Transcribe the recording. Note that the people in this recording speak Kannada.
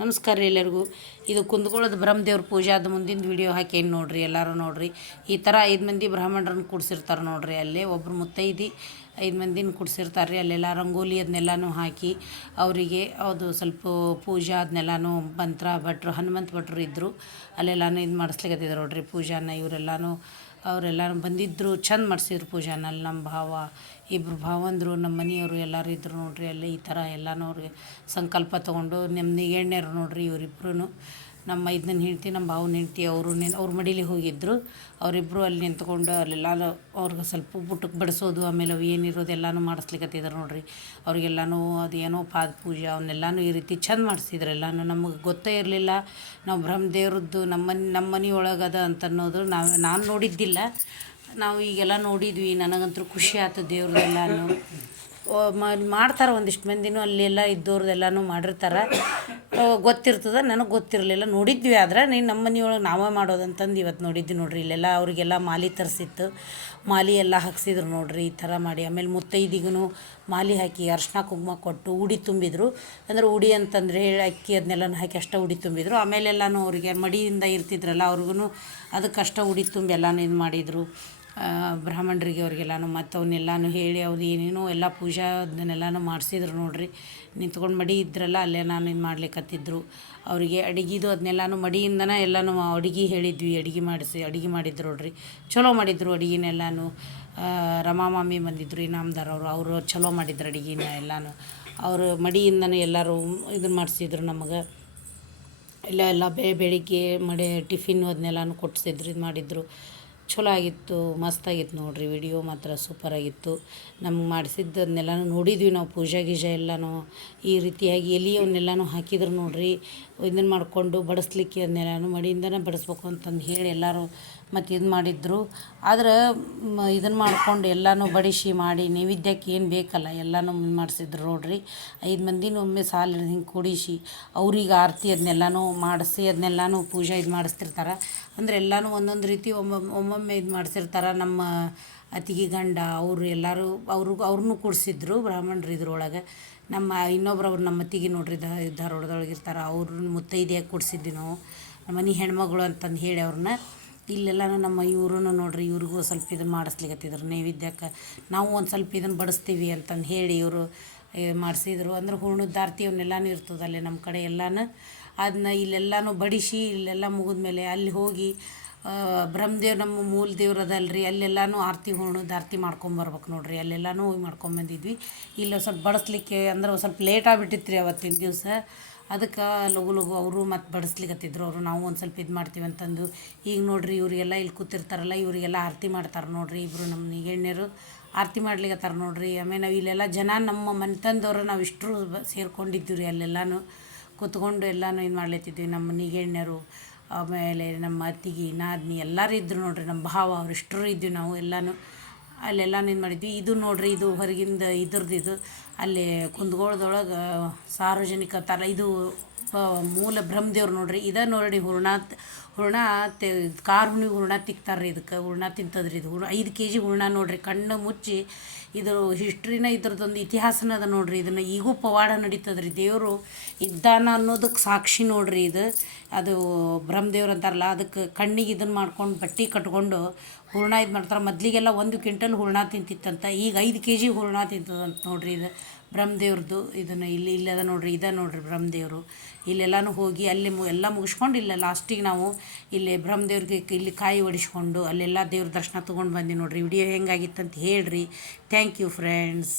ನಮಸ್ಕಾರ ರೀ ಎಲ್ಲರಿಗೂ. ಇದು ಕುಂದಗೋಳದ ಬ್ರಹ್ಮದೇವ್ರ ಪೂಜಾದ ಮುಂದಿನ ವಿಡಿಯೋ ಹಾಕೇನು ನೋಡ್ರಿ, ಎಲ್ಲರೂ ನೋಡ್ರಿ. ಈ ಥರ 5 ಮಂದಿ ಬ್ರಾಹ್ಮಣರನ್ನ ಕೂಡ್ಸಿರ್ತಾರೆ ನೋಡ್ರಿ. ಅಲ್ಲೇ ಒಬ್ಬರು ಮುತ್ತೈದಿ 5 ಮಂದಿನ ಕೂಡ್ಸಿರ್ತಾರೆ ರೀ. ಅಲ್ಲೆಲ್ಲ ರಂಗೋಲಿ ಅದನ್ನೆಲ್ಲನೂ ಹಾಕಿ ಅವರಿಗೆ ಅದು ಸ್ವಲ್ಪ ಪೂಜಾ ಅದನ್ನೆಲ್ಲನೂ ಮಂತ್ರ ಭಟ್ರು, ಹನುಮಂತ ಭಟ್ರು ಇದ್ದರು. ಅಲ್ಲೆಲ್ಲನೂ ಇದು ಮಾಡಿಸ್ಲಿಕ್ಕತ್ತಿದ್ರು ನೋಡ್ರಿ ಪೂಜಾನ. ಅವರೆಲ್ಲನೂ ಬಂದಿದ್ದರು, ಚಂದ ಮಾಡಿಸಿದ್ರು ಪೂಜಾನ. ಅಲ್ಲಿ ನಮ್ಮ ಭಾವ, ಇಬ್ಬರು ಭಾವಂದರು, ನಮ್ಮ ಮನೆಯವರು ಎಲ್ಲರೂ ಇದ್ದರು ನೋಡ್ರಿ. ಅಲ್ಲಿ ಈ ಥರ ಎಲ್ಲನೂ ಅವ್ರಿಗೆ ಸಂಕಲ್ಪ ತೊಗೊಂಡು ನಮ್ಮ ನಿಗಣ್ಯರು ನೋಡ್ರಿ. ಇವರಿಬ್ಬರೂ ನಮ್ಮ ಇದನ್ನ ಹೆಂಡ್ತಿ, ನಮ್ಮ ಭಾವನ ಹೆಂಡ್ತಿ, ಅವ್ರ ಮಡೀಲಿ ಹೋಗಿದ್ದರು. ಅವರಿಬ್ಬರು ಅಲ್ಲಿ ನಿಂತ್ಕೊಂಡು ಅಲ್ಲೆಲ್ಲನೂ ಅವ್ರಿಗೆ ಸ್ವಲ್ಪ ಊಟಕ್ಕೆ ಬಡಿಸೋದು, ಆಮೇಲೆ ಅವು ಏನಿರೋದು ಎಲ್ಲನೂ ಮಾಡಿಸ್ಲಿಕ್ಕತ್ತಿದ್ರು ನೋಡ್ರಿ. ಅವ್ರಿಗೆಲ್ಲನೂ ಅದೇನೋ ಪಾದ ಪೂಜೆ ಅವನ್ನೆಲ್ಲನೂ ಈ ರೀತಿ ಚಂದ ಮಾಡಿಸಿದ್ರು ಎಲ್ಲನೂ. ನಮಗೆ ಗೊತ್ತೇ ಇರಲಿಲ್ಲ ನಾವು ಬ್ರಹ್ಮದೇವ್ರದ್ದು ನಮ್ಮ ಮನೆಯೊಳಗೆ ಅದ ಅಂತ ಅನ್ನೋದು ನಾನು ನೋಡಿದ್ದಿಲ್ಲ. ನಾವು ಈಗೆಲ್ಲ ನೋಡಿದ್ವಿ. ನನಗಂತೂ ಖುಷಿ ಆಯ್ತು. ದೇವ್ರದ್ದೆಲ್ಲನೂ ಮಾಡ್ತಾರೆ. ಒಂದಿಷ್ಟು ಮಂದಿನೂ ಅಲ್ಲೆಲ್ಲ ಇದ್ದವ್ರದ್ದೆಲ್ಲನೂ ಮಾಡಿರ್ತಾರೆ, ಗೊತ್ತಿರ್ತದೆ. ನನಗೆ ಗೊತ್ತಿರಲಿಲ್ಲ, ನೋಡಿದ್ವಿ. ಆದ್ರೆ ನಮ್ಮ ಮನೆಯೊಳಗೆ ನಾವೇ ಮಾಡೋದಂತಂದು ಇವತ್ತು ನೋಡಿದ್ವಿ ನೋಡ್ರಿ. ಇಲ್ಲೆಲ್ಲ ಅವರಿಗೆಲ್ಲ ಮಾಲೆ ತರಿಸಿತ್ತು, ಮಾಲೆ ಎಲ್ಲ ಹಾಕ್ಸಿದ್ರು ನೋಡ್ರಿ. ಈ ಥರ ಮಾಡಿ ಆಮೇಲೆ ಮುತ್ತೈದಿಗೂ ಮಾಲೆ ಹಾಕಿ ಅರ್ಶಿನ ಕುಂಕುಮ ಕೊಟ್ಟು ಉಡಿ ತುಂಬಿದ್ರು. ಅಂದ್ರೆ ಉಡಿ ಅಂತಂದರೆ ಅಕ್ಕಿ ಅದನ್ನೆಲ್ಲನೂ ಹಾಕಿ ಅಷ್ಟೇ ಉಡಿ ತುಂಬಿದ್ರು. ಆಮೇಲೆಲ್ಲನೂ ಅವರಿಗೆ ಮಡಿಯಿಂದ ಇರ್ತಿದ್ರಲ್ಲ ಅವ್ರಿಗೂ ಅದಕ್ಕಷ್ಟೇ ಉಡಿ ತುಂಬಿ ಎಲ್ಲನೂ ಇದು ಮಾಡಿದರು ಬ್ರಾಹ್ಮಣರಿಗೆ. ಅವ್ರಿಗೆಲ್ಲನೂ ಮತ್ತು ಅವನ್ನೆಲ್ಲನೂ ಹೇಳಿ ಅವ್ರು ಏನೇನೋ ಎಲ್ಲ ಪೂಜಾ ಅದನ್ನೆಲ್ಲನೂ ಮಾಡಿಸಿದ್ರು ನೋಡ್ರಿ. ನಿಂತ್ಕೊಂಡು ಮಡಿ ಇದ್ರಲ್ಲ ಅಲ್ಲೇ ನಾನು ಇದು ಮಾಡ್ಲಿಕ್ಕತ್ತಿದ್ರು ಅವರಿಗೆ ಅಡುಗೆದು ಅದನ್ನೆಲ್ಲನೂ ಮಡಿಯಿಂದನೇ ಎಲ್ಲನೂ ಅಡುಗೆ ಹೇಳಿದ್ವಿ. ಅಡುಗೆ ಮಾಡಿದ್ರು ನೋಡ್ರಿ. ಚಲೋ ಮಾಡಿದ್ರು ಅಡುಗೆನೆಲ್ಲನೂ. ರಮಾ ಮಾಮಿ ಬಂದಿದ್ದರು, ಇನಾಮದಾರ್ ಅವರು ಚಲೋ ಮಾಡಿದ್ರು ಅಡುಗೆನ ಎಲ್ಲನೂ. ಅವರು ಮಡಿಯಿಂದನೇ ಎಲ್ಲರೂ ಇದನ್ನು ಮಾಡಿಸಿದ್ರು ನಮಗೆ. ಎಲ್ಲ ಬೆಳಿಗ್ಗೆ ಟಿಫಿನ್ನು ಅದನ್ನೆಲ್ಲನೂ ಕೊಡಿಸಿದ್ರು, ಇದು ಮಾಡಿದ್ರು. ಚಲೋ ಆಗಿತ್ತು, ಮಸ್ತಾಗಿತ್ತು ನೋಡ್ರಿ. ವಿಡಿಯೋ ಮಾತ್ರ ಸೂಪರಾಗಿತ್ತು. ನಮ್ಗೆ ಮಾಡಿಸಿದ್ದನ್ನೆಲ್ಲನೂ ನೋಡಿದ್ವಿ ನಾವು. ಪೂಜಾ ಗೀಜಾ ಎಲ್ಲನೂ ಈ ರೀತಿಯಾಗಿ ಎಲೆ ಅವನ್ನೆಲ್ಲನೂ ಹಾಕಿದ್ರು ನೋಡ್ರಿ. ಇದನ್ನು ಮಾಡಿಕೊಂಡು ಬಡಿಸ್ಲಿಕ್ಕೆ ಅದನ್ನೆಲ್ಲನೂ ಮಡಿಯಿಂದನೇ ಬಡಿಸ್ಬೇಕು ಅಂತಂದು ಹೇಳಿ ಎಲ್ಲರೂ ಮತ್ತು ಇದು ಮಾಡಿದ್ರು. ಆದ್ರೆ ಇದನ್ನು ಮಾಡ್ಕೊಂಡು ಎಲ್ಲನೂ ಬಡಿಸಿ ಮಾಡಿ ನೈವೇದ್ಯಕ್ಕೆ ಏನು ಬೇಕಲ್ಲ ಎಲ್ಲನೂ ಮಾಡಿಸಿದ್ರು ನೋಡ್ರಿ. 5 ಮಂದಿನೂ ಒಮ್ಮೆ ಸಾಲ ಹಿಂಗೆ ಕೂಡಿಸಿ ಅವ್ರಿಗೆ ಆರತಿ ಅದನ್ನೆಲ್ಲನೂ ಮಾಡಿಸಿ ಅದನ್ನೆಲ್ಲನೂ ಪೂಜೆ ಇದು ಮಾಡಿಸ್ತಿರ್ತಾರೆ. ಅಂದರೆ ಎಲ್ಲನೂ ಒಂದೊಂದು ರೀತಿ ಒಮ್ಮೊಮ್ಮೆ ಇದು ಮಾಡಿಸಿರ್ತಾರೆ. ನಮ್ಮ ಅತ್ತಿಗೆ ಗಂಡ ಅವರು ಎಲ್ಲರೂ ಅವ್ರನ್ನೂ ಕೂಡಿಸಿದ್ರು ಬ್ರಾಹ್ಮಣರು ಇದ್ರೊಳಗೆ. ನಮ್ಮ ಇನ್ನೊಬ್ರವ್ರು ನಮ್ಮ ಅತ್ತಿಗೆ ನೋಡ್ರಿ ಧಾರವಾಡದೊಳಗೆ ಇರ್ತಾರೆ, ಅವ್ರನ್ನ ಮುತ್ತೈದೆಯಾಗಿ ಕೂಡಿಸಿದ್ವಿ ನಾವು. ನಮ್ಮ ಮನೆ ಹೆಣ್ಮಗಳು ಅಂತಂದು ಹೇಳಿ ಅವ್ರನ್ನ. ಇಲ್ಲೆಲ್ಲನೂ ನಮ್ಮ ಇವ್ರೂ ನೋಡ್ರಿ, ಇವ್ರಿಗೂ ಸ್ವಲ್ಪ ಇದನ್ನು ಮಾಡಿಸ್ಲಿಕ್ಕತ್ತಿದ್ರು ನೈವೇದ್ಯಕ್ಕೆ. ನಾವು ಒಂದು ಸ್ವಲ್ಪ ಇದನ್ನು ಬಡಿಸ್ತೀವಿ ಅಂತಂದು ಹೇಳಿ ಇವರು ಮಾಡಿಸಿದ್ರು. ಅಂದ್ರೆ ಹೂರ್ಣದ ಆರತಿ ಅವನ್ನೆಲ್ಲನೂ ಇರ್ತದೆ ಅಲ್ಲೇ ನಮ್ಮ ಕಡೆ ಎಲ್ಲನೂ. ಅದನ್ನ ಇಲ್ಲೆಲ್ಲನೂ ಬಡಿಸಿ ಇಲ್ಲೆಲ್ಲ ಮುಗಿದ್ಮೇಲೆ ಅಲ್ಲಿ ಹೋಗಿ ಬ್ರಹ್ಮದೇವ್ರು ನಮ್ಮ ಮೂಲ ದೇವ್ರು ಅದಲ್ರಿ, ಅಲ್ಲೆಲ್ಲನೂ ಆರತಿ ಹೂರ್ಣದ ಆರತಿ ಮಾಡ್ಕೊಂಬರ್ಬೇಕು ನೋಡ್ರಿ. ಅಲ್ಲೆಲ್ಲನೂ ಹೋಗಿ ಮಾಡ್ಕೊಂಬಂದಿದ್ವಿ. ಇಲ್ಲ ಸ್ವಲ್ಪ ಬಡಿಸ್ಲಿಕ್ಕೆ ಅಂದ್ರೆ ಸ್ವಲ್ಪ ಲೇಟ್ ಆಗಿಬಿಟ್ಟಿತ್ತು ರೀ ಅವತ್ತಿನ ದಿವಸ. ಅದಕ್ಕೆ ಲಘು ಅವರು ಮತ್ತು ಬಡಿಸ್ಲಿಕ್ಕತ್ತಿದ್ರು ಅವರು. ನಾವು ಒಂದು ಸ್ವಲ್ಪ ಇದು ಮಾಡ್ತೀವಿ ಅಂತಂದು. ಈಗ ನೋಡ್ರಿ ಇವರಿಗೆಲ್ಲ ಇಲ್ಲಿ ಕೂತಿರ್ತಾರಲ್ಲ, ಇವರಿಗೆಲ್ಲ ಆರತಿ ಮಾಡ್ತಾರೆ ನೋಡ್ರಿ. ಇಬ್ಬರು ನಮ್ಮ ನಿಗಣ್ಯರು ಆರತಿ ಮಾಡ್ಲಿಕ್ಕತ್ತಾರ ನೋಡ್ರಿ. ಆಮೇಲೆ ನಾವು ಇಲ್ಲೆಲ್ಲ ಜನ ನಮ್ಮ ಮನೆತನದವ್ರು ನಾವು ಇಷ್ಟರು ಸೇರ್ಕೊಂಡಿದ್ದೀವಿ ರೀ. ಅಲ್ಲೆಲ್ಲನೂ ಕೂತ್ಕೊಂಡು ಎಲ್ಲನೂ ಇದು ಮಾಡ್ಲತ್ತಿದ್ವಿ. ನಮ್ಮ ನಿಗಣ್ಯರು, ಆಮೇಲೆ ನಮ್ಮ ಅತ್ತಿಗೆ, ನಾದಿನಿ ಎಲ್ಲರೂ ಇದ್ದರು ನೋಡ್ರಿ. ನಮ್ಮ ಭಾವ ಅವರಿಷ್ಟರು ಇದ್ವಿ ನಾವು ಎಲ್ಲನೂ. ಅಲ್ಲೆಲ್ಲನೂ ಇದು ಮಾಡಿದ್ವಿ. ಇದು ನೋಡ್ರಿ, ಇದು ಹೊರಗಿಂದ ಇದು ಅಲ್ಲಿ ಕುಂದಗೋಳದೊಳಗೆ ಸಾರ್ವಜನಿಕ ಥರ ಇದು ಮೂಲ ಬ್ರಹ್ಮದೇವ್ರು ನೋಡ್ರಿ. ಇದೇ ನೋಡಿ ಹೂರ್ಣ ಕಾರ್ ಹುಣ್ಣಿಗೆ ಹೂರ್ಣ ತಿಕ್ತಾರೆ ರೀ. ಇದಕ್ಕೆ ಹೂರ್ಣ ತಿಂತದ್ರಿ. ಇದು 5 kg ಹೂರ್ಣ ನೋಡ್ರಿ. ಕಣ್ಣು ಮುಚ್ಚಿ ಇದು ಹಿಸ್ಟ್ರಿನ ಇದ್ರದ್ದೊಂದು ಇತಿಹಾಸನ ಅದ ನೋಡ್ರಿ. ಇದನ್ನು ಈಗೂ ಪವಾಡ ನಡೀತದ್ರಿ. ದೇವರು ಇದ್ದಾನ ಅನ್ನೋದಕ್ಕೆ ಸಾಕ್ಷಿ ನೋಡ್ರಿ ಇದು. ಅದು ಬ್ರಹ್ಮದೇವ್ರು ಅಂತಾರಲ್ಲ, ಅದಕ್ಕೆ ಕಣ್ಣಿಗೆ ಇದನ್ನು ಮಾಡ್ಕೊಂಡು ಬಟ್ಟೆ ಕಟ್ಕೊಂಡು ಹೂರ್ಣ ಇದು ಮಾಡ್ತಾರೆ. ಮೊದಲಿಗೆಲ್ಲ 1 ಕ್ವಿಂಟಲ್ ಹೂರ್ಣ ತಿಂತಿತ್ತಂತ, ಈಗ 5 kg ಹೂರ್ಣ ತಿಂತದಂತ ನೋಡ್ರಿ. ಇದು ಬ್ರಹ್ಮದೇವ್ರದ್ದು. ಇದನ್ನು ಇಲ್ಲದ ನೋಡ್ರಿ, ಇದ ನೋಡ್ರಿ ಬ್ರಹ್ಮದೇವರು. ಇಲ್ಲೆಲ್ಲನೂ ಹೋಗಿ ಅಲ್ಲಿ ಎಲ್ಲ ಮುಗಿಸ್ಕೊಂಡು ಇಲ್ಲ ಲಾಸ್ಟಿಗೆ ನಾವು ಇಲ್ಲಿ ಬ್ರಹ್ಮದೇವ್ರಿಗೆ ಇಲ್ಲಿ ಕಾಯಿ ಒಡಿಸ್ಕೊಂಡು ಅಲ್ಲೆಲ್ಲ ದೇವ್ರ ದರ್ಶನ ತೊಗೊಂಡು ಬಂದು ನೋಡ್ರಿ. ವಿಡಿಯೋ ಹೆಂಗಾಗಿತ್ತಂತ ಹೇಳ್ರಿ. Thank you friends.